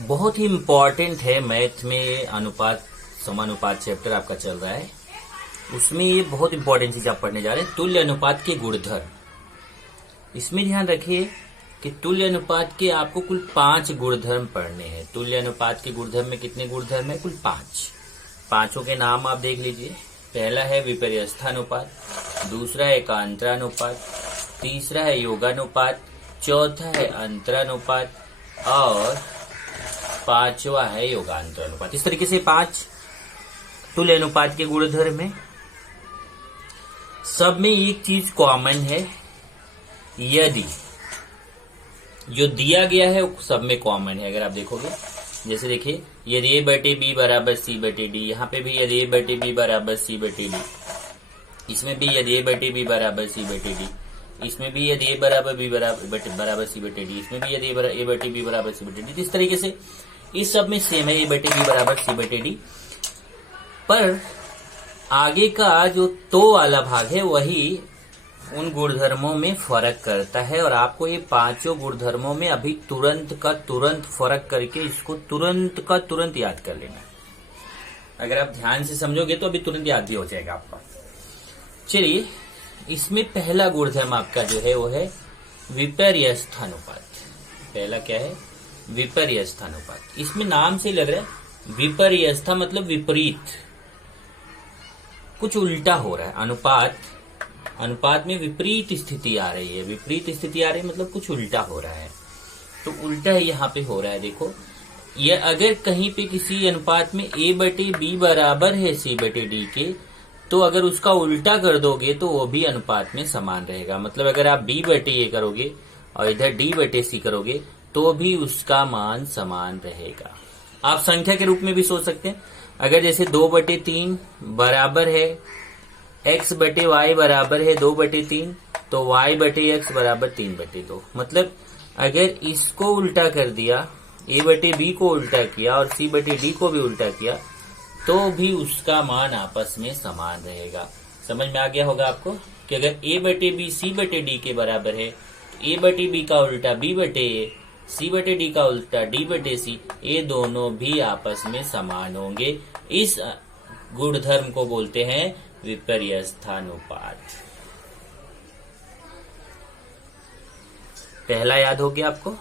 बहुत ही इम्पोर्टेंट है मैथ में। अनुपात समानुपात चैप्टर आपका चल रहा है, उसमें ये बहुत इंपॉर्टेंट चीज आप पढ़ने जा रहे हैं, तुल्य अनुपात के गुणधर्म। इसमें ध्यान रखिए कि तुल्य अनुपात के आपको कुल 5 गुणधर्म पढ़ने हैं। तुल्य अनुपात के गुणधर्म में कितने गुणधर्म है? कुल 5। पांचों के नाम आप देख लीजिए। पहला है विपर्यस्थानुपात, दूसरा है एकांतरानुपात, तीसरा है योगानुपात, चौथा है अंतरानुपात और पांचवा है योगांतरानुपात। इस तरीके से 5 तुल्य अनुपात के गुणधर्म है। सब में एक चीज कॉमन है, यदि जो दिया गया है वो सब में कॉमन है। अगर आप देखोगे, जैसे देखिए, यदि ए बटे बी बराबर सी बटे डी, यहाँ पे भी यदि ए बटे बी बराबर सी बटे डी, इसमें भी यदि ए बटे बी बराबर सी बटे डी, इसमें भी यदि ए बराबर बी बराबर सी बटे डी, इसमें भी यदि ए बटे बी बराबर सी बटे डी। इस तरीके से इस सब में सेम है, ए बटे बी बराबर सी बटे डी। पर आगे का जो तो वाला भाग है वही उन गुणधर्मों में फर्क करता है, और आपको ये पांचों गुणधर्मों में अभी तुरंत का तुरंत फर्क करके इसको तुरंत का तुरंत याद कर लेना है। अगर आप ध्यान से समझोगे तो अभी तुरंत याद भी हो जाएगा आपका। चलिए, इसमें पहला गुणधर्म आपका जो है वो है विपर्यस्थानुपात। पहला क्या है? विपर्यस्थानुपात। इसमें नाम से लग रहा है विपर्यस्था मतलब विपरीत, कुछ उल्टा हो रहा है। अनुपात में विपरीत स्थिति आ रही है। विपरीत स्थिति आ रही है मतलब कुछ उल्टा हो रहा है। तो उल्टा यहाँ पे हो रहा है। देखो, ये अगर कहीं पे किसी अनुपात में a बटे बी बराबर है c बटे डी के, तो अगर उसका उल्टा कर दोगे तो वो भी अनुपात में समान रहेगा। मतलब अगर आप b बटे a करोगे और इधर d बटे c करोगे तो भी उसका मान समान रहेगा। आप संख्या के रूप में भी सोच सकते हैं। अगर जैसे 2 बटे 3 बराबर है x बटे y बराबर है 2 बटे 3, तो y बटे x बराबर 3 बटे 2। मतलब अगर इसको उल्टा कर दिया, a बटे b को उल्टा किया और c बटे d को भी उल्टा किया, तो भी उसका मान आपस में समान रहेगा। समझ में आ गया होगा आपको कि अगर a बटे b c बटे d के बराबर है, तो a बटे b का उल्टा b बटे a, c बटे d का उल्टा d बटे c, ये दोनों भी आपस में समान होंगे। इस गुणधर्म को बोलते हैं विपर्यस्थानुपात। पहला याद हो गया आपको।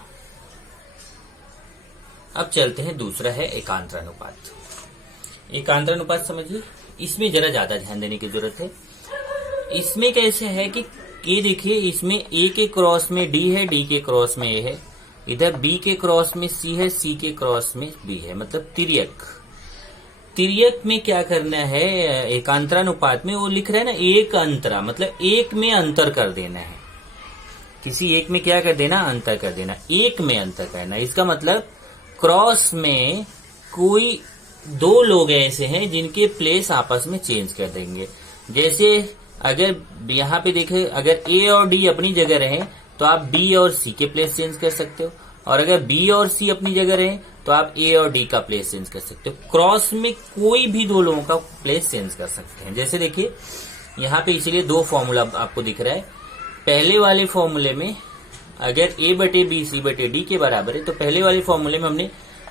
अब चलते हैं, दूसरा है एकांतरानुपात। एकांतरानुपात समझिए, इसमें जरा ज्यादा ध्यान देने की जरूरत है। इसमें कैसे है कि ये देखिए, इसमें a के क्रॉस में d है, d के क्रॉस में a है, इधर b के क्रॉस में c है, c के क्रॉस में b है, मतलब तिर्यक। तिर्यक में क्या करना है एकांतरानुपात में? वो लिख रहा है ना एक अंतरा, मतलब एक में अंतर कर देना है। किसी एक में क्या कर देना? अंतर कर देना। एक में अंतर करना, इसका मतलब क्रॉस में कोई 2 लोग ऐसे हैं जिनके प्लेस आपस में चेंज कर देंगे। जैसे अगर यहाँ पे देखे, अगर a और d अपनी जगह रहे तो आप b और c के प्लेस चेंज कर सकते हो, और अगर b और c अपनी जगह रहे तो आप a और d का प्लेस चेंज कर सकते हो। क्रॉस में कोई भी 2 लोगों का प्लेस चेंज कर सकते हैं। जैसे देखिए, यहाँ पे इसीलिए 2 फॉर्मूला आपको दिख रहा है। पहले वाले फॉर्मूले में अगर a बटे b c बटे d के बराबर है, तो पहले वाले फॉर्मूले में हमने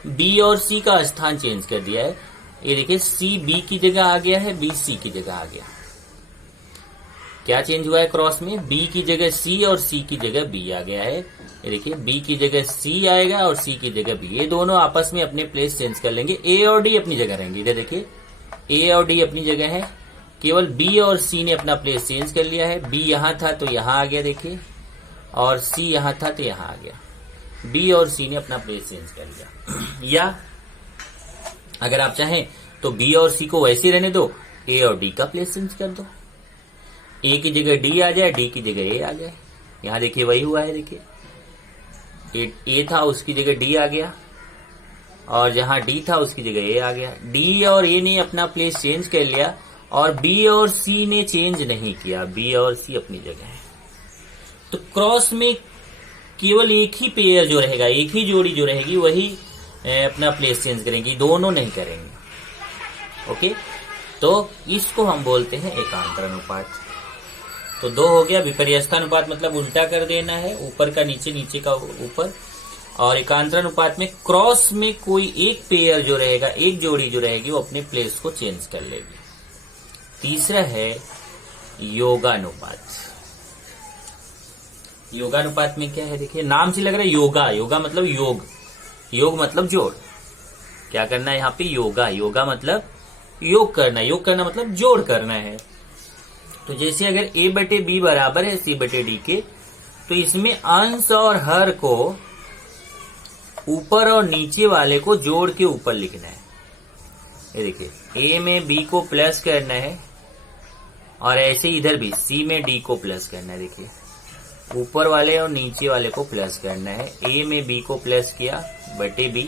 b और c का स्थान चेंज कर दिया है। ये देखिए, c b की जगह आ गया है, b c की जगह आ गया। क्या चेंज हुआ है क्रॉस में? b की जगह c और c की जगह b आ गया है। ये देखिए, b की जगह c आएगा और c की जगह b। ये दोनों आपस में अपने प्लेस चेंज कर लेंगे। a और d अपनी जगह रहेंगे। इधर देखिए, a और d अपनी जगह है, केवल b और c ने अपना प्लेस चेंज कर लिया है। b यहाँ था तो यहाँ आ गया, देखिए, और c यहाँ था तो यहाँ आ गया। b और c ने अपना प्लेस चेंज कर लिया। या अगर आप चाहें तो b और c को वैसे रहने दो, a और d का प्लेस चेंज कर दो। a की जगह d आ जाए, d की जगह a आ जाए। यहाँ देखिए वही हुआ है। देखिए, a था उसकी जगह d आ गया, और जहां d था उसकी जगह a आ गया। d और a ने अपना प्लेस चेंज कर लिया, और b और c ने चेंज नहीं किया। b और c अपनी जगह है। तो क्रॉस में केवल एक ही पेयर जो रहेगा, एक ही जोड़ी जो रहेगी, वही अपना प्लेस चेंज करेंगी, दोनों नहीं करेंगे। ओके, तो इसको हम बोलते हैं एकांतरानुपात। तो 2 हो गया। विपर्यस्थानुपात मतलब उल्टा कर देना है, ऊपर का नीचे, नीचे का ऊपर। और एकांतरानुपात में क्रॉस में कोई एक पेयर जो रहेगा, एक जोड़ी जो रहेगी, वो अपने प्लेस को चेंज कर लेगी। तीसरा है योगानुपात। योगानुपात में क्या है, देखिए नाम से लग रहा है योगा, योगा मतलब योग, योग मतलब जोड़। क्या करना है यहाँ पे, योगा, योगा मतलब योग करना, योग करना मतलब जोड़ करना है। तो जैसे अगर a बटे बी बराबर है c बटे डी के, तो इसमें अंश और हर को ऊपर और नीचे वाले को जोड़ के ऊपर लिखना है। ये देखिए a में b को प्लस करना है और ऐसे इधर भी c में d को प्लस करना है। देखिए ऊपर वाले और नीचे वाले को प्लस करना है। a में b को प्लस किया बटे b,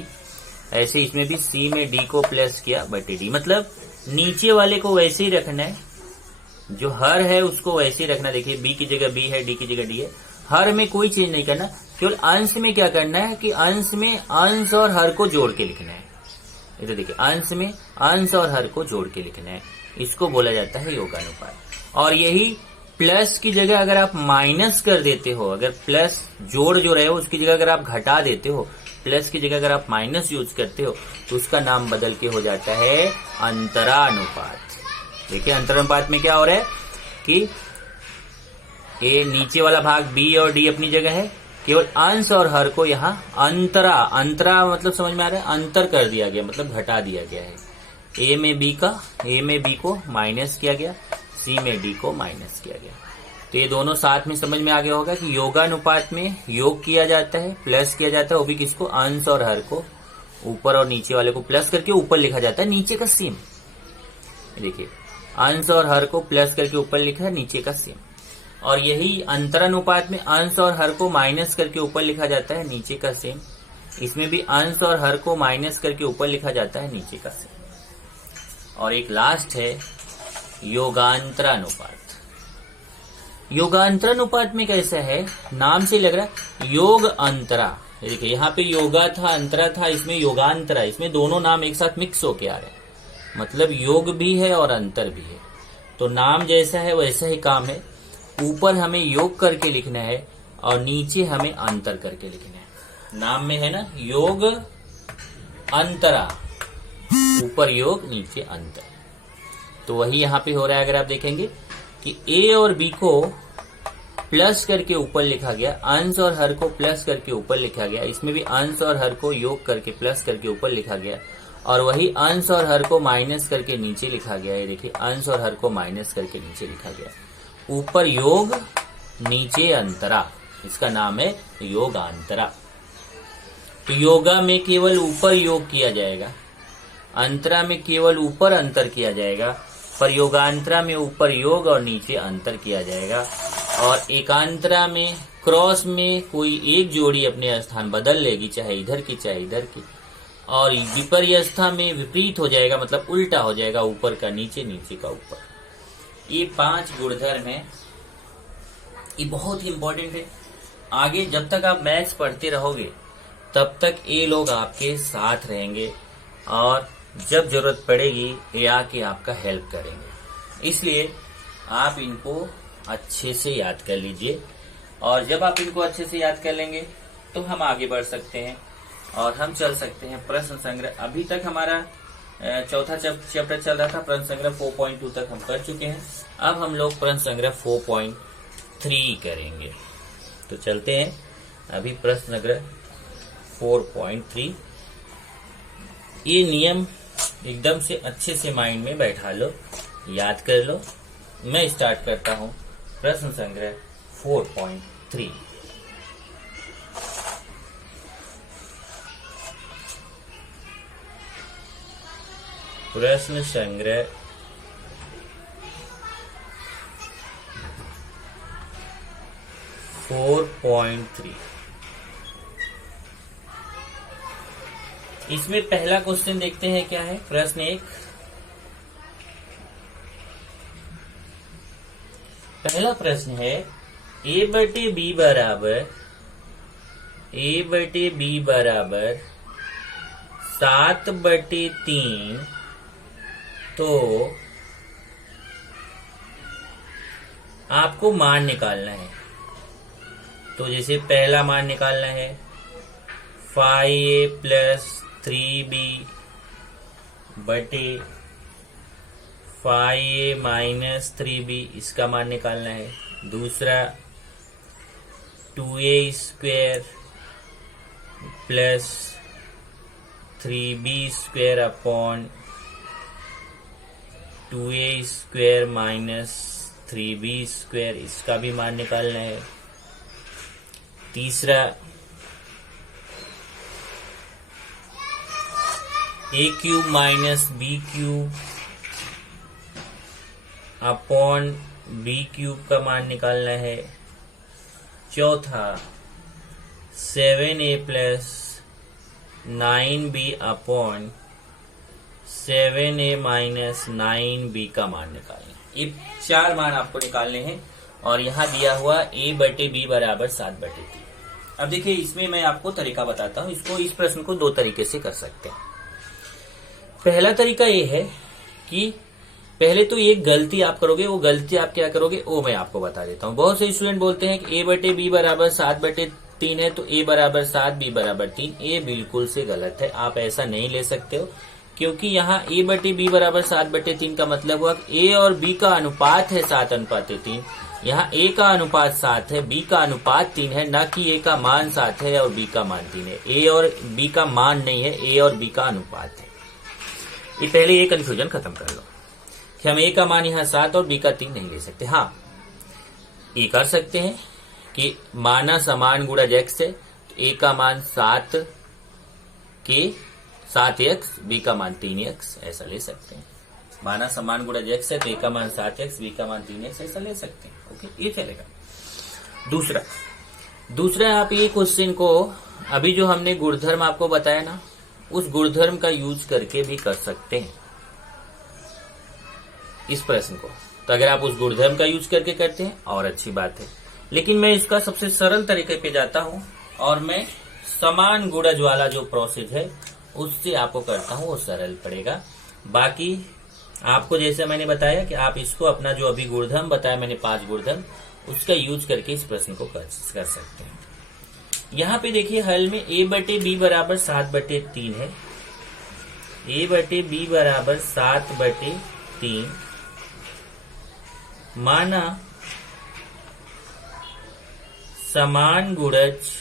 ऐसे इसमें भी c में d को प्लस किया बटे d। मतलब नीचे वाले को वैसे ही रखना है, जो हर है उसको वैसे ही रखना। देखिए b की जगह b है, d की जगह d है, हर में कोई चेंज नहीं करना। केवल अंश में क्या करना है कि अंश में अंश और हर को जोड़ के लिखना है। इधर देखिए अंश में अंश और हर को जोड़ के लिखना है, इसको बोला जाता है योगानुपात। और यही प्लस की जगह अगर आप माइनस कर देते हो, अगर प्लस जोड़ जो रहे हो उसकी जगह अगर आप घटा देते हो, प्लस की जगह अगर आप माइनस यूज करते हो, तो उसका नाम बदल के हो जाता है अंतरानुपात। देखिए अंतरानुपात में क्या हो रहा है कि ए नीचे वाला भाग बी और डी अपनी जगह है, केवल अंश और हर को यहाँ अंतरा, अंतरा मतलब समझ में आ रहा है, अंतर कर दिया गया, मतलब घटा दिया गया है। ए में बी को माइनस किया गया, सी में डी को माइनस किया गया। तो ये दोनों साथ में समझ में आ गया होगा कि योगानुपात में योग किया जाता है, प्लस किया जाता है, वो भी किसको, अंश और हर को ऊपर और नीचे वाले को प्लस करके ऊपर लिखा जाता है, नीचे का सेम। देखिए अंश और हर को प्लस करके ऊपर लिखा है, नीचे का सेम। और यही अंतरानुपात में अंश और हर को माइनस करके ऊपर लिखा जाता है, नीचे का सेम। इसमें भी अंश और हर को माइनस करके ऊपर लिखा जाता है, नीचे का सेम। और एक लास्ट है योगांतरानुपात। योगांतरानुपात में कैसा है, नाम से लग रहा है योग अंतरा। देखिए यहाँ पे योगा था, अंतरा था, इसमें योगांतरा, इसमें दोनों नाम एक साथ मिक्स होके आ रहे हैं, मतलब योग भी है और अंतर भी है। तो नाम जैसा है वैसा ही काम है, ऊपर हमें योग करके लिखना है और नीचे हमें अंतर करके लिखना है। नाम में है ना योग अंतरा, ऊपर योग नीचे अंतर, तो वही यहाँ पे हो रहा है। अगर आप देखेंगे कि ए और बी को प्लस करके ऊपर लिखा गया, अंश और हर को प्लस करके ऊपर लिखा गया, इसमें भी अंश और हर को योग करके प्लस करके ऊपर लिखा गया, और वही अंश और हर को माइनस करके नीचे लिखा गया है। देखिए अंश और हर को माइनस करके नीचे लिखा गया, ऊपर योग नीचे अंतरा, इसका नाम है योगांतरा। तो योगा में केवल ऊपर योग किया जाएगा, अंतरा में केवल ऊपर अंतर किया जाएगा, पर योगांतरा में ऊपर योग और नीचे अंतर किया जाएगा। और एकांतरा में क्रॉस में कोई एक जोड़ी अपने स्थान बदल लेगी, चाहे इधर की चाहे इधर की। और विपर्यस्था में विपरीत हो जाएगा, मतलब उल्टा हो जाएगा, ऊपर का नीचे, नीचे का ऊपर। ये 5 गुणधर्म है, ये बहुत ही इंपॉर्टेंट है। आगे जब तक आप मैथ्स पढ़ते रहोगे तब तक ये लोग आपके साथ रहेंगे और जब जरूरत पड़ेगी ये आके आपका हेल्प करेंगे। इसलिए आप इनको अच्छे से याद कर लीजिए, और जब आप इनको अच्छे से याद कर लेंगे तो हम आगे बढ़ सकते हैं और हम चल सकते हैं प्रश्न संग्रह। अभी तक हमारा चौथा चैप्टर चल रहा था, प्रश्न संग्रह 4.2 तक हम कर चुके हैं। अब हम लोग प्रश्न संग्रह 4.3 करेंगे। तो चलते हैं अभी प्रश्न संग्रह 4.3। ये नियम एकदम से अच्छे से माइंड में बैठा लो, याद कर लो। मैं स्टार्ट करता हूं प्रश्न संग्रह 4.3। प्रश्न संग्रह 4.3। इसमें पहला क्वेश्चन देखते हैं क्या है। प्रश्न 1, पहला प्रश्न है a बटे बी बराबर 7/3, तो आपको मान निकालना है। तो जैसे पहला मान निकालना है 5a प्लस 3b बटे 5a माइनस 3b, इसका मान निकालना है। दूसरा 2a square plus 3b square upon 2a square minus 3b square, इसका भी मान निकालना है। तीसरा a cube minus B cube upon B cube का मान निकालना है। चौथा 7a plus 9b upon 7a minus 9b का मान निकालना है। ये 4 मान आपको निकालने हैं और यहाँ दिया हुआ a बटे b बराबर 7 बटे 3। अब देखिए इसमें मैं आपको तरीका बताता हूँ। इस प्रश्न को 2 तरीके से कर सकते हैं। पहला तरीका ये है कि पहले तो एक गलती आप करोगे, वो गलती आप क्या करोगे वो मैं आपको बता देता हूँ। बहुत से स्टूडेंट बोलते हैं कि a बटे बी बराबर 7 बटे 3 है, तो a बराबर 7 b बराबर 3। ये बिल्कुल से गलत है, आप ऐसा नहीं ले सकते हो, क्योंकि यहाँ a बटे बी बराबर 7 बटे 3 का मतलब हुआ कि a और b का अनुपात है 7:3। यहाँ a का अनुपात 7 है, b का अनुपात 3 है, न कि a का मान 7 है और b का मान 3 है। a और b का मान नहीं है, a और b का अनुपात है। ये पहले ये कंफ्यूजन खत्म कर लो कि हम a का मान यहाँ 7 और b का 3 नहीं ले सकते। हाँ, ये कर सकते हैं कि माना समान गुणज x है, तो a का मान 7x, b का मान 3x, ऐसा ले सकते हैं। माना समान गुणज x है तो a का मान 7x, b का मान 3x, ऐसा ले सकते हैं। ओके, ये चलेगा। दूसरा आप ये क्वेश्चन को अभी जो हमने गुणधर्म आपको बताया ना, उस गुणधर्म का यूज करके भी कर सकते हैं इस प्रश्न को। तो अगर आप उस गुणधर्म का यूज करके करते हैं और अच्छी बात है, लेकिन मैं इसका सबसे सरल तरीके पे जाता हूं और मैं समान गुणज वाला जो प्रोसेस है उससे आपको करता हूं, वो सरल पड़ेगा। बाकी आपको जैसे मैंने बताया कि आप इसको अपना जो अभी गुणधर्म बताया मैंने 5 गुणधर्म, उसका यूज करके इस प्रश्न को कर सकते हैं। यहाँ पे देखिए हल में a बटे बी बराबर 7 बटे 3 है। a बटे बी बराबर 7 बटे 3 माना समान गुणज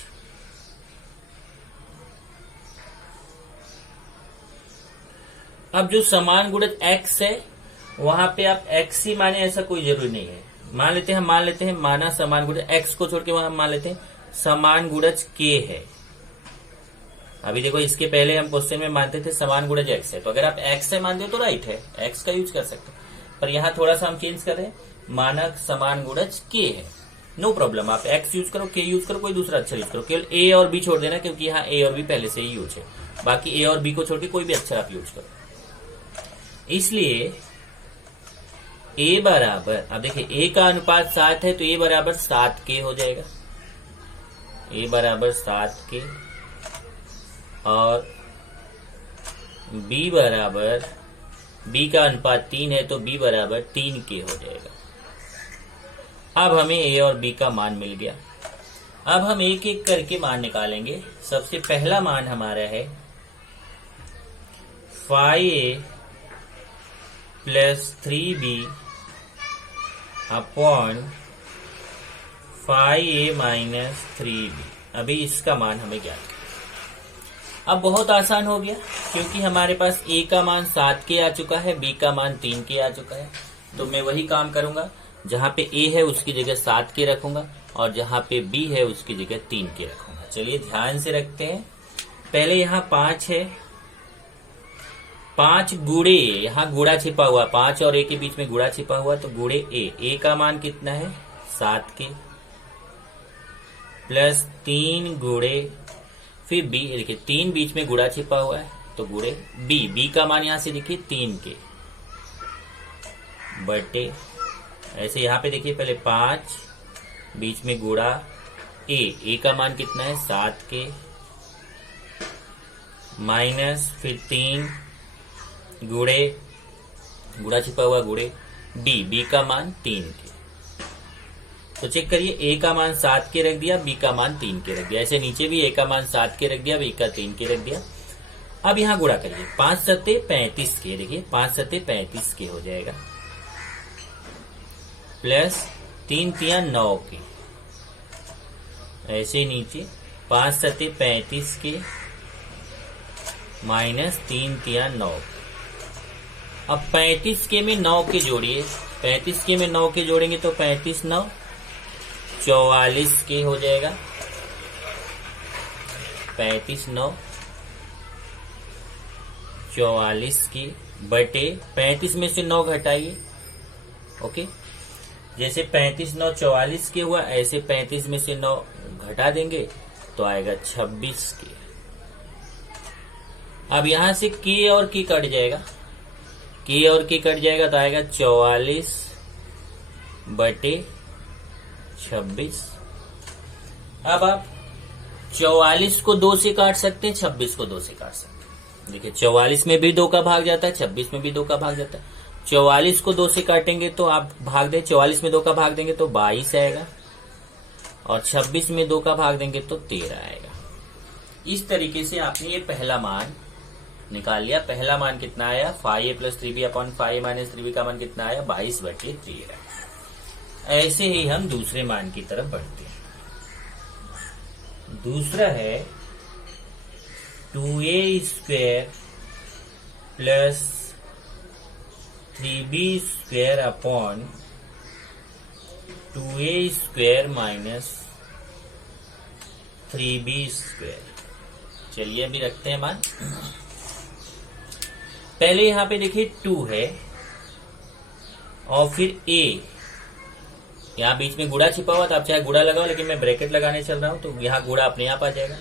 अब जो समान गुणज x है वहां पे आप x ही माने, ऐसा कोई जरूरी नहीं है। मान लेते हैं माना समान गुणज x को छोड़ के वहां मान लेते हैं समान गुणज k है। अभी देखो इसके पहले हम क्वेश्चन में मानते थे समान गुणज x है, तो अगर आप x से मानते हो तो राइट है, x का यूज कर सकते हो। पर यहाँ थोड़ा सा हम चेंज कर रहे हैं, मानक समान गुणज k है। नो प्रॉब्लम, आप x यूज करो, k यूज करो, कोई दूसरा अक्षर यूज करो, केवल a और b छोड़ देना, क्योंकि यहाँ a और b पहले से ही यूज है। बाकी a और b को छोड़ के कोई भी अक्षर आप यूज करो। इसलिए a बराबर, अब देखिए a का अनुपात 7 है तो a बराबर 7k हो जाएगा। a बराबर 7k और b बराबर, b का अनुपात 3 है तो b बराबर 3k हो जाएगा। अब हमें a और b का मान मिल गया। अब हम एक एक करके मान निकालेंगे। सबसे पहला मान हमारा है 5a plus 3b upon 5a minus 3b। अभी इसका मान हमें ज्ञात है। अब बहुत आसान हो गया, क्योंकि हमारे पास a का मान 7k आ चुका है, b का मान 3k आ चुका है। तो मैं वही काम करूंगा, जहां पे a है उसकी जगह 7k रखूंगा और जहां पे b है उसकी जगह 3k रखूंगा। चलिए ध्यान से रखते हैं। पहले यहाँ 5 है, 5 गुणे, यहाँ गुणा छिपा हुआ, 5 और a के बीच में गुणा छिपा हुआ, तो गुणे a का मान कितना है 7k प्लस 3 गुणे फिर b, देखिए 3 बीच में गुणा छिपा हुआ है तो गुणे b का मान यहाँ से देखिए 3k बटे, ऐसे यहाँ पे देखिए पहले 5 बीच में गुणा a का मान कितना है 7k माइनस फिर 3 गुणे, गुणा छिपा हुआ गुणे b का मान 3k। तो चेक करिए, ए का मान 7 के रख दिया, बी का मान 3 के रख दिया। ऐसे नीचे भी ए का मान 7 के रख दिया, बी का 3 के रख दिया। अब यहाँ गुणा करिए, 5 सत्ते 35 के, देखिए 5 सत्ते 35 के हो जाएगा, प्लस 3 तिया 9 के। ऐसे नीचे 5 सत्ते 35 के माइनस 3 तिया 9। अब 35 के में 9 के जोड़िए, 35 के में 9 के जोड़ेंगे तो 35 9 44 के हो जाएगा। 35 9 44 की बटे 35 में से 9 घटाइए। ओके, जैसे 35 9 44 के हुआ, ऐसे 35 में से 9 घटा देंगे तो आएगा 26 के। अब यहां से के और के कट जाएगा, के और के कट जाएगा तो आएगा 44 बटे 26। अब आप 44 को 2 से काट सकते हैं, 26 को 2 से काट सकते हैं। देखिए 44 में भी 2 का भाग जाता है, 26 में भी 2 का भाग जाता है। 44 को 2 से काटेंगे तो आप भाग दें, 44 में 2 का भाग देंगे तो 22 आएगा, और 26 में 2 का भाग देंगे तो 13 आएगा। इस तरीके से आपने ये पहला मान निकाल लिया। पहला मान कितना आया, 5a + 3b upon 5a minus 3b का मान कितना आया, 22/13। ऐसे ही हम दूसरे मान की तरफ बढ़ते हैं। दूसरा है 2a² plus 3b² upon 2a² minus 3b²। चलिए अभी रखते हैं मान। पहले यहां पे देखिए 2 है और फिर a, यहाँ बीच में गुणा छिपा हुआ था, आप चाहे गुणा लगाओ, लेकिन मैं ब्रैकेट लगाने चल रहा हूं तो यहाँ गुणा अपने आप आ जाएगा।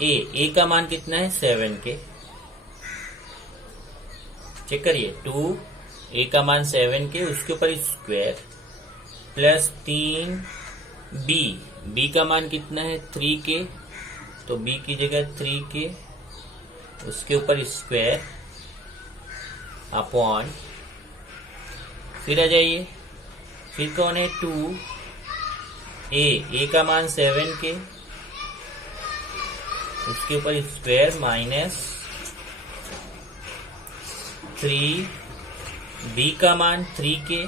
a का मान कितना है 7 के, चेक करिए 2, a का मान 7 के, उसके ऊपर स्क्वायर प्लस 3b का मान कितना है 3 के, तो b की जगह 3 के, उसके ऊपर स्क्वायर अपॉन, फिर आ जाइए, फिर कौन है 2a का मान 7 के, उसके ऊपर स्क्वायर माइनस 3b का मान 3 के,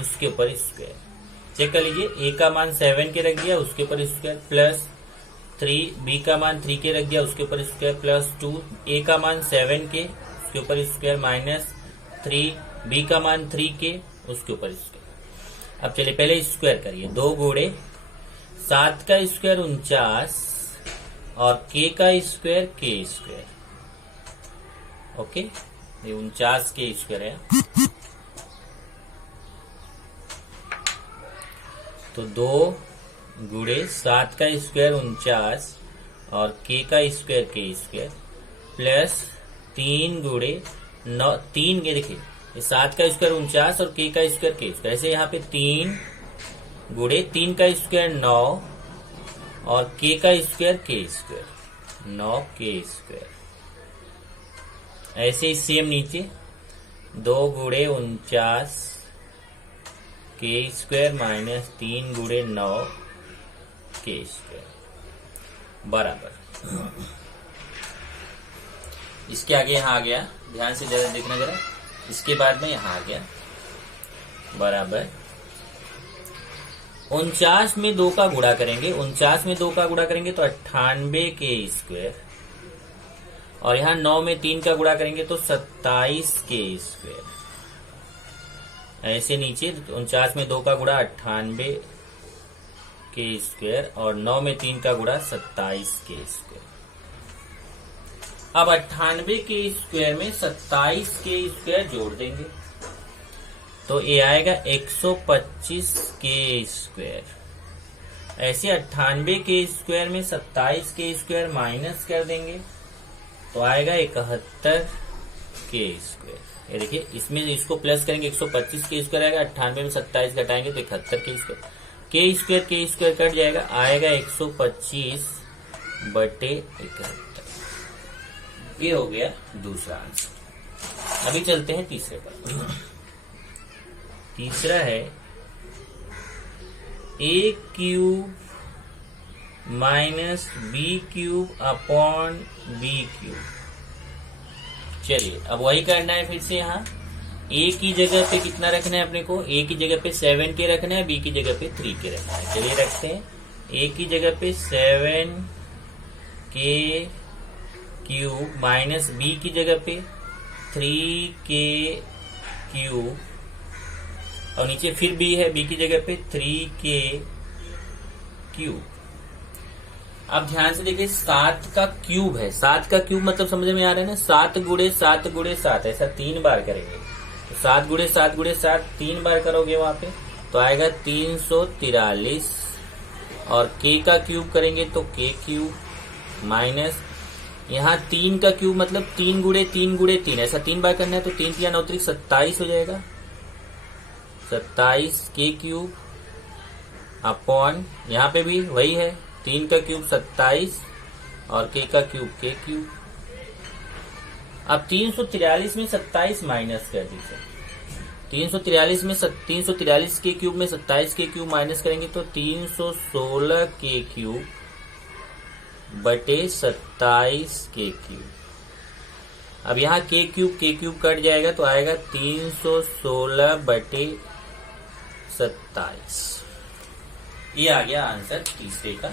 उसके ऊपर स्क्वायर। चेक कर लीजिए, a का मान 7 के रख दिया, उसके ऊपर स्क्वायर, प्लस 3b का मान 3 के रख दिया, उसके ऊपर स्क्वायर, प्लस 2a का मान 7 के, उसके ऊपर स्क्वायर, माइनस 3b का मान 3 के, उसके ऊपर स्क्वायर। अब चलिए पहले स्क्वायर करिए, 2 गुणे 7 का स्क्वायर 49 और k का स्क्वायर k²। ओके, ये 49 के स्क्वायर है। तो 2 गुणे 7 का स्क्वायर 49 और k का स्क्वायर k² प्लस 3 गुणे 9, 3 ये देखिए, 7 का स्क्वायर 49 और k का स्क्वायर k²। ऐसे यहाँ पे 3 गुणे 3 का स्क्वायर 9 और k का स्क्वायर k², 9k²। ऐसे ही सेम नीचे 2 गुणे 49 k² माइनस 3 गुणे 9 k² बराबर। इसके आगे यहाँ आ गया, ध्यान से जरा देखना जरा, इसके बाद में यहाँ आ गया बराबर 49 में 2 का गुणा करेंगे, 49 में 2 का गुणा करेंगे तो 98k², और यहाँ 9 में 3 का गुणा करेंगे तो 27k²। ऐसे नीचे 49 में 2 का गुणा 98k² और 9 में 3 का गुणा 27k²। अब 98k² में 27k² जोड़ देंगे तो ये आएगा 125k²। ऐसे 98k² में 27k² माइनस कर देंगे तो आएगा 71k²। ये देखिए, इसमें इसको प्लस करेंगे 125k² आएगा, 98 में 27 घटाएंगे तो 71k², k² कट जाएगा, आएगा 125/71। ये हो गया दूसरा आंसर। अभी चलते हैं तीसरे पर। तीसरा है A cube minus B cube upon B cube. चलिए अब वही करना है फिर से। यहाँ ए की जगह पे कितना रखना है अपने को, ए की जगह पे 7 के रखना है, बी की जगह पे 3 के रखना है। चलिए रखते हैं, ए की जगह पे 7 के क्यूब माइनस बी की जगह पे 3 के क्यूब, और नीचे फिर बी है, बी की जगह पे 3 के क्यूब। अब ध्यान से देखिए 7 का क्यूब है, 7 का क्यूब मतलब समझ में आ रहा है ना, 7 गुणे 7 गुणे 7, ऐसा 3 बार करेंगे। तो 7 गुणे 7 गुणे 7 3 बार करोगे वहां पे तो आएगा 343, और के का क्यूब करेंगे तो के क्यूब माइनस यहाँ 3 का क्यूब मतलब 3 गुणे 3 गुणे 3, ऐसा 3 बार करना है तो 3 3 9 27 हो जाएगा, 27 के क्यूब अपॉन यहाँ पे भी वही है, 3 का क्यूब 27 और के का क्यूब के क्यूब। अब 343 में 27 माइनस कर दीजिए, 343 के क्यूब में 27 के क्यूब माइनस करेंगे तो 316 के क्यूब बटे 27 के क्यूब। अब यहाँ के क्यूब कट जाएगा तो आएगा 316 बटे 27। ये आ गया आंसर तीसरे का।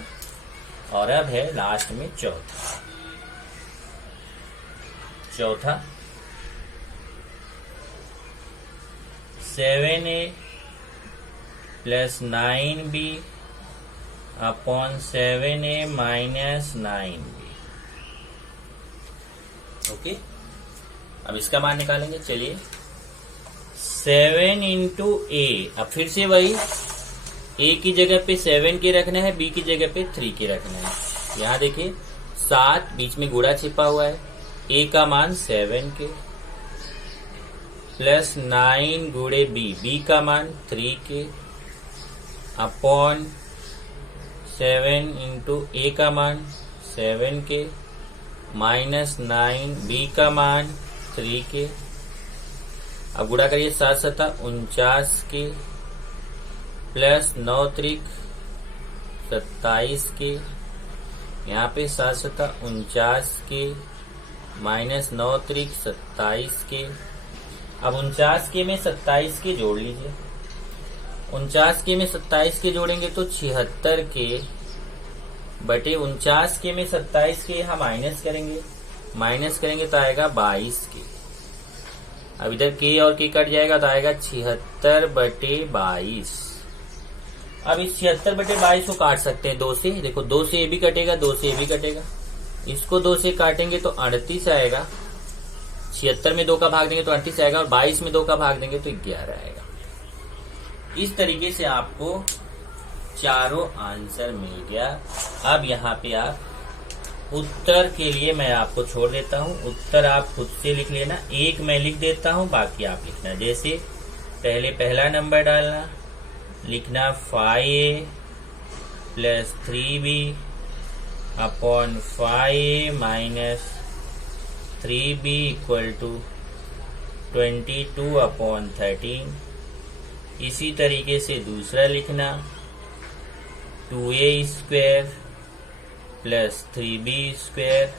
और अब है लास्ट में चौथा 7a plus 9b upon 7a minus 9b। Okay, अब इसका मान निकालेंगे। चलिए 7 इंटू ए, अब फिर से वही, ए की जगह पे 7 के रखना है, बी की जगह पे 3 के रखना है। यहाँ देखिए 7 बीच में गुणा छिपा हुआ है, ए का मान 7 के प्लस 9 गुणे बी का मान 3 के अपॉन 7 इंटू ए का मान 7 के माइनस 9 बी का मान 3 के। अब गुणा करिए 7 सता 49 के प्लस 9 त्रिक 27 के, यहाँ पे 7 सता 49 के माइनस 9 त्रिक 27 के। अब 49 के में 27 के जोड़ लीजिए, 49 के में 27 के जोड़ेंगे तो 76 के बटे 49 के में 27 के यहाँ माइनस करेंगे तो आएगा 22 के। अब इधर के और के कट जाएगा तो आएगा 76 बटे 22। अब इस 76 बटे 22 को काट सकते हैं 2 से, देखो 2 से ये भी कटेगा, 2 से ये भी कटेगा, इसको 2 से काटेंगे तो 38 आएगा, 76 में 2 का भाग देंगे तो 38 आएगा, और 22 में 2 का भाग देंगे तो 11 आएगा। इस तरीके से आपको चारों आंसर मिल गया। अब यहाँ पे आप उत्तर के लिए मैं आपको छोड़ देता हूँ, उत्तर आप खुद से लिख लेना, एक मैं लिख देता हूँ बाकी आप लिखना। जैसे पहले पहला नंबर डालना, लिखना 5a plus 3b upon 5a minus 3b equal to 22 upon 13। इसी तरीके से दूसरा लिखना 2a square plus 3b square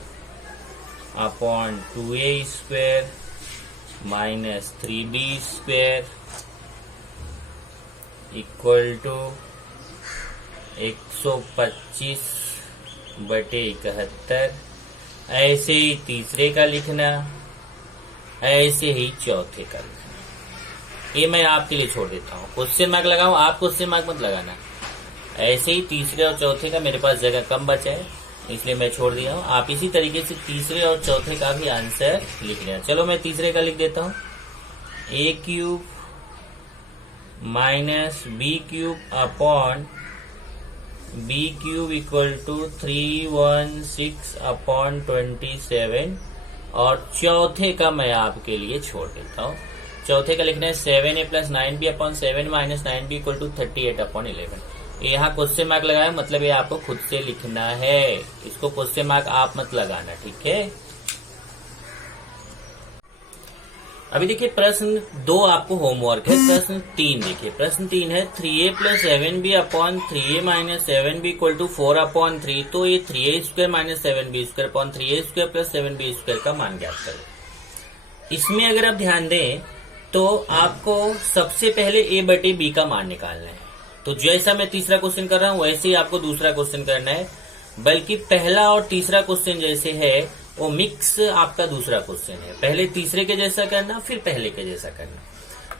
upon 2a square minus 3b square equal to 125 बटे 71। ऐसे ही तीसरे का लिखना, ऐसे ही चौथे का लिखना। ये मैं आपके लिए छोड़ देता हूँ, क्वेश्चन मार्क लगाऊं, आप क्वेश्चन मार्क मत लगाना। ऐसे ही तीसरे और चौथे का मेरे पास जगह कम बचा है इसलिए मैं छोड़ दिया हूँ। आप इसी तरीके से तीसरे और चौथे का भी आंसर लिख लेना। चलो मैं तीसरे का लिख देता हूँ, A cube minus B cube upon B cube equal to 316 अपॉन 27। और चौथे का मैं आपके लिए छोड़ देता हूँ। चौथे का लिखना है 7a plus 9b upon 7 minus 9b equal to 38 upon 11। यहाँ क्वेश्चन मार्क लगाए, मतलब ये आपको खुद से लिखना है, इसको क्वेश्चन मार्क आप मत लगाना, ठीक है। अभी देखिए प्रश्न 2 आपको होमवर्क है। प्रश्न 3 देखिए, प्रश्न 3 है 3a plus 7b upon 3a minus 7b equal to 4 upon 3। तो ये 3a square minus 7b square upon 3a square plus 7b square का मान ज्ञात करें। इसमें अगर आप ध्यान दें तो आपको सबसे पहले a बटे b का मान निकालना है। तो जैसा मैं तीसरा क्वेश्चन कर रहा हूं वैसे ही आपको दूसरा क्वेश्चन करना है, बल्कि पहला और तीसरा क्वेश्चन जैसे है वो मिक्स आपका दूसरा क्वेश्चन है। पहले तीसरे के जैसा करना, फिर पहले के जैसा करना।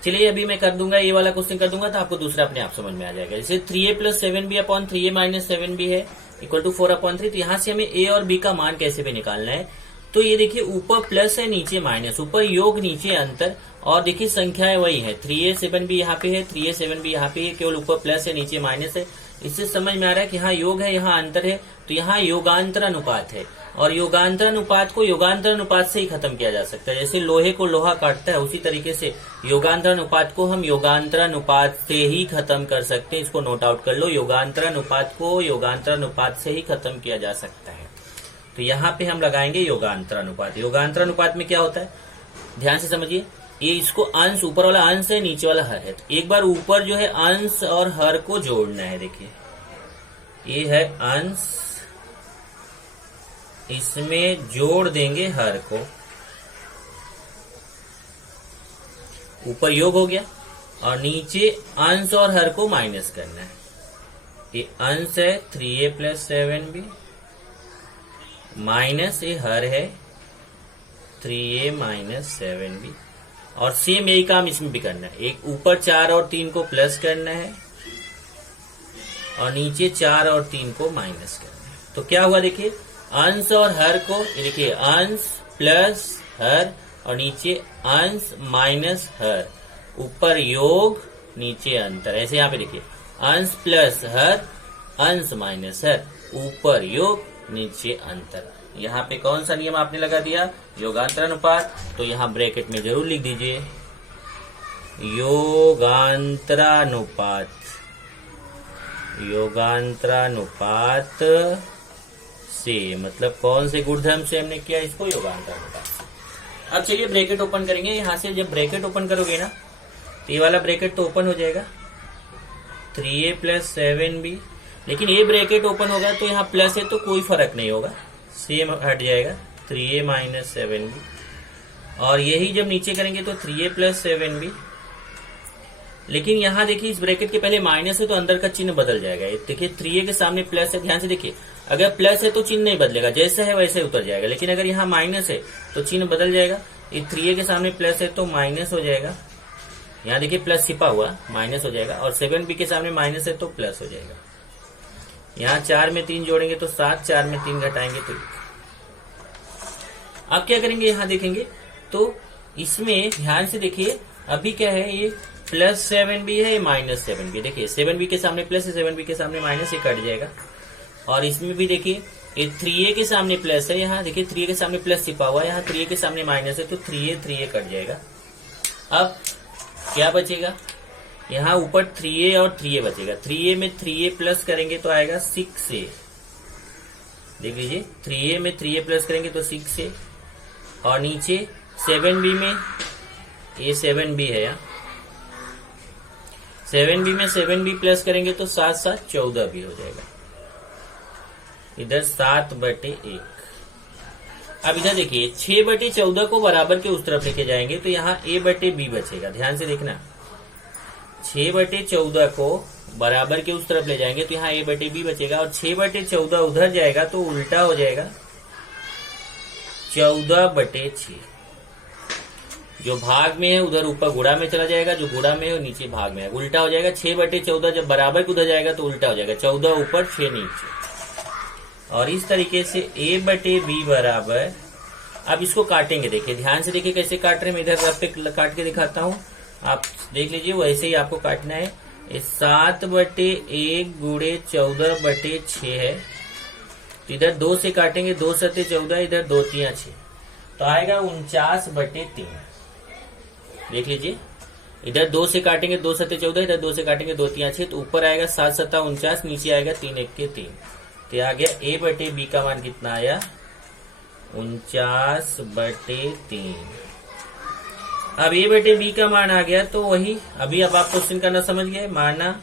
चलिए अभी मैं कर दूंगा, ये वाला क्वेश्चन कर दूंगा तो आपको दूसरा अपने आप समझ में आ जाएगा। जैसे 3a plus 7b upon 3a minus 7b है इक्वल टू 4 अपॉन 3। तो यहाँ से हमें a और b का मान कैसे भी निकालना है। तो ये देखिए ऊपर प्लस है नीचे माइनस, ऊपर योग नीचे अंतर, और देखिए संख्याएं वही है। 3a 7b यहाँ पे है, 3a 7b यहाँ पे है, केवल ऊपर प्लस है नीचे माइनस है। इससे समझ में आ रहा है कि यहाँ योग है यहाँ अंतर है, तो यहाँ योगांतर अनुपात है। और योगांतर अनुपात को योगांतर अनुपात से ही खत्म किया जा सकता है। जैसे लोहे को लोहा काटता है उसी तरीके से योगांतर अनुपात को हम योगांतर अनुपात से ही खत्म कर सकते हैं। इसको नोट आउट कर लो, योगांतर अनुपात को योगांतर अनुपात से ही खत्म किया जा सकता है। तो यहाँ पे हम लगाएंगे योगांतर अनुपात। योगांतर अनुपात में क्या होता है ध्यान से समझिए, ये इसको अंश, ऊपर वाला अंश है नीचे वाला हर है। तो एक बार ऊपर जो है अंश और हर को जोड़ना है। देखिए ये है अंश, इसमें जोड़ देंगे हर को, ऊपर योग हो गया, और नीचे अंश और हर को माइनस करना है। ये अंश है 3a प्लस 7b माइनस ये हर है 3a माइनस 7b। और सेम यही काम इसमें भी करना है। एक ऊपर 4 और 3 को प्लस करना है और नीचे 4 और 3 को माइनस करना है। तो क्या हुआ देखिए, अंश और हर को, ये देखिए अंश प्लस हर और नीचे अंश माइनस हर, ऊपर योग नीचे अंतर। ऐसे यहाँ पे देखिए अंश प्लस हर, अंश माइनस हर, ऊपर योग नीचे अंतर। यहाँ पे कौन सा नियम आपने लगा दिया, योगांतर अनुपात। तो यहाँ ब्रैकेट में जरूर लिख दीजिए योगांतरानुपात, योगांतरानुपात से, मतलब कौन से गुणधर्म से हमने किया इसको, योगांतरानुपात से। अब चलिए ब्रैकेट ओपन करेंगे। यहाँ से जब ब्रैकेट ओपन करोगे ना तो ये वाला ब्रैकेट तो ओपन हो जाएगा 3a प्लस 7b, लेकिन ये ब्रैकेट ओपन होगा तो यहाँ प्लस है तो कोई फर्क नहीं होगा, सेम हट जाएगा 3a माइनस 7b। और यही जब नीचे करेंगे तो 3a प्लस 7b, लेकिन यहाँ देखिए इस ब्रैकेट के पहले माइनस है तो अंदर का चिन्ह बदल जाएगा। देखिए 3a के सामने प्लस है, ध्यान से देखिए, अगर प्लस है तो चिन्ह नहीं बदलेगा, जैसा है वैसे उतर जाएगा। लेकिन अगर यहाँ माइनस है तो चिन्ह बदल जाएगा। ये 3a के सामने प्लस है तो माइनस हो जाएगा, यहाँ देखिए प्लस छिपा हुआ माइनस हो जाएगा। और 7b के सामने माइनस है तो प्लस हो जाएगा। यहाँ 4 में 3 जोड़ेंगे तो 7, 4 में 3 घटाएंगे तो। अब क्या करेंगे, यहाँ देखेंगे तो इसमें ध्यान से देखिए, अभी क्या है, ये प्लस 7b है, ये माइनस 7b। देखिए 7b के सामने प्लस है, 7b के सामने माइनस, ये कट जाएगा। और इसमें भी देखिए ये 3a के सामने प्लस है, यहाँ देखिए 3a के सामने प्लस छिपा हुआ है, यहाँ 3a के सामने माइनस है तो 3a कट जाएगा। अब क्या बचेगा, यहाँ ऊपर 3a और 3a बचेगा। 3a में 3a प्लस करेंगे तो आएगा 6a। देख लीजिए 3a में 3a प्लस करेंगे तो 6a, और नीचे 7b में, ये 7b है यहाँ, 7b में 7b प्लस करेंगे तो 7 7 14 भी हो जाएगा। इधर 7/1। अब इधर देखिए 6/14 को बराबर के उस तरफ लेके जाएंगे तो यहाँ a/b बचेगा। ध्यान से देखना, 6/14 को बराबर के उस तरफ ले जाएंगे तो यहाँ a/b बचेगा, और 6/14 उधर जाएगा तो उल्टा हो जाएगा 14/6। जो भाग में है उधर ऊपर गुणा में चला जाएगा, जो गुणा में है नीचे भाग में है, उल्टा हो जाएगा। 6/14 जब बराबर के उधर जाएगा तो उल्टा हो जाएगा, 14 ऊपर 6 नीचे। और इस तरीके से a/b बराबर, अब इसको काटेंगे। देखिए ध्यान से देखिए कैसे काट रहे हैं, मैं इधर रफ पे काट के दिखाता हूँ, आप देख लीजिए वैसे ही आपको काटना है। 7/1 गुणे 14/6 है, तो इधर 2 से काटेंगे, 2 सत्ते 14, इधर 2 3 6, तो आएगा 49/3। देख लीजिए इधर 2 से काटेंगे, 2 सत्ते 14, इधर 2 से काटेंगे 2 3 6, तो ऊपर आएगा 7 7 49, नीचे आएगा 3 1 के 3। तो आ गया a/b का मान कितना आया, 49/3। अब ये बेटे बी का मान आ गया, तो वही अभी अब आप क्वेश्चन करना समझ गए। माना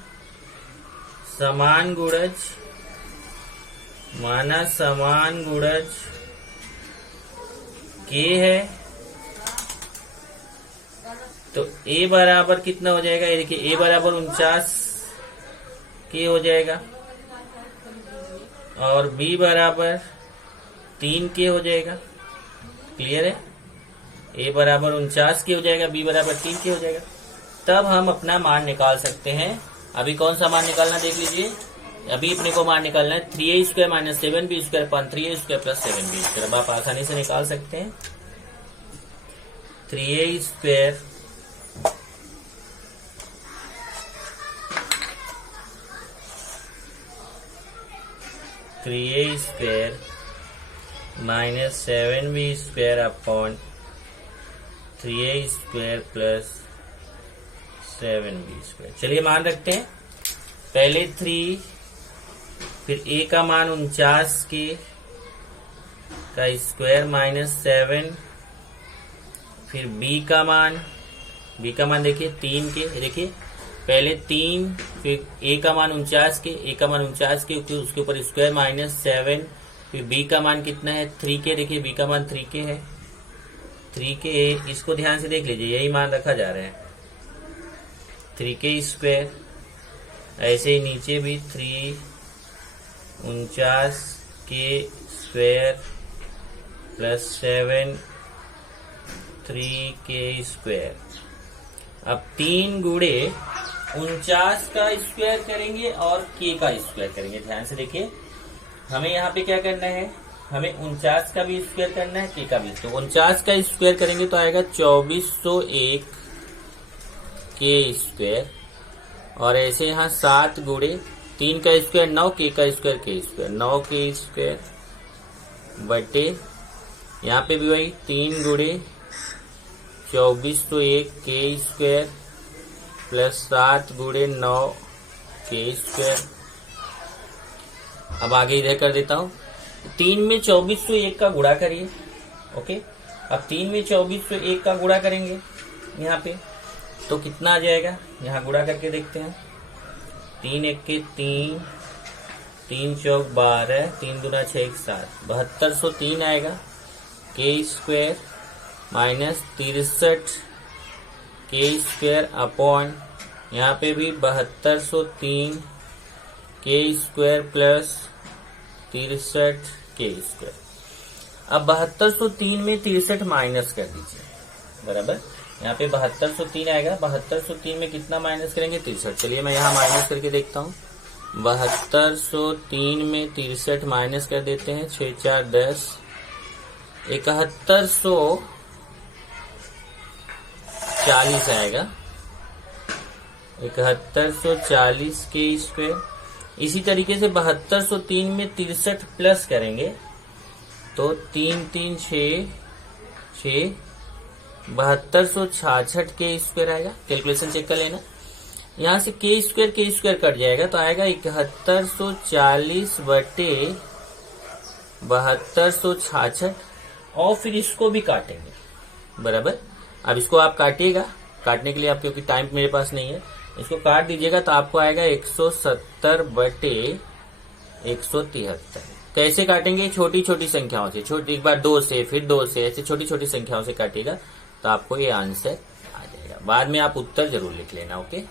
समान गुणज के है, तो ए बराबर कितना हो जाएगा, ये देखिए ए बराबर 49 के हो जाएगा और बी बराबर 3 के हो जाएगा। क्लियर है? ए बराबर 49 के हो जाएगा, बी बराबर 3 के हो जाएगा। तब हम अपना मान निकाल सकते हैं। अभी कौन सा मान निकालना देख लीजिए। अभी अपने को मान निकालना है 3a² - 7b² अपन 3a² + 7b²। अब आप आसानी से निकाल सकते हैं। 3a² - 7b² upon 3a² + 7b²। चलिए मान रखते हैं। पहले 3, फिर a का मान 49 के का स्क्वायर माइनस 7, फिर b का मान देखिए 3 के, देखिए पहले 3, फिर a का मान 49 के, उसके ऊपर स्क्वायर माइनस 7, फिर b का मान कितना है 3 के, देखिए b का मान 3 के है, 3 के। इसको ध्यान से देख लीजिए, यही मान रखा जा रहा है 3 के स्क्वायर। ऐसे ही नीचे भी 3 49 के स्क्वायर प्लस 7 3 के स्क्वायर। अब 3 गुणे 49 का स्क्वायर करेंगे और के का स्क्वायर करेंगे। ध्यान से देखिए, हमें यहाँ पे क्या करना है, हमें 49 का भी स्क्वायर करना है, के का भी। तो 49 का स्क्वायर करेंगे तो आएगा 2401 के स्क्वायर, और ऐसे यहाँ 7 गुणे 3 का स्क्वायर 9, के का स्क्वायर के स्क्वायर 9 के स्क्वायर बटे, यहाँ पे भी वही 3 गुणे 2401 के स्क्वायर प्लस 7 गुणे 9 के स्क्वायर। अब आगे इधर कर देता हूँ। 3 में 2401 का गुणा करिए। ओके, अब 3 में 2401 का गुणा करेंगे यहाँ पे, तो कितना आ जाएगा, यहाँ गुणा करके देखते हैं। 3 1 के 3, 3 चौक 12, 3 दूना 6 1 7, 7203 आएगा के स्क्वायर माइनस 63 के स्क्वायर अपॉन, यहाँ पे भी 7203 के स्क्वायर प्लस 63 के स्क्वायर। अब 7203 में 63 माइनस कर दीजिए, बराबर यहाँ पे 7203 आएगा। 7203 में कितना माइनस करेंगे, 63। चलिए मैं यहाँ माइनस करके देखता हूँ। 7203 में 63 माइनस कर देते हैं, 6 4 10, 7140 आएगा, 7140 के स्क्वायर। इसी तरीके से 7203 में 63 प्लस करेंगे तो 3 3 6 6, 7266 के स्क्वायर आएगा। कैलकुलेशन चेक कर लेना, यहाँ से के स्क्वायर कट जाएगा तो आएगा 7140 बटे 7266, और फिर इसको भी काटेंगे, बराबर। अब इसको आप काटिएगा, काटने के लिए आप, क्योंकि टाइम मेरे पास नहीं है, इसको काट दीजिएगा तो आपको आएगा 170 बटे 173। कैसे काटेंगे, छोटी छोटी संख्याओं से, एक बार 2 से, फिर 2 से, ऐसे छोटी छोटी संख्याओं से काटिएगा तो आपको ये आंसर आ जाएगा। बाद में आप उत्तर जरूर लिख लेना। ओके।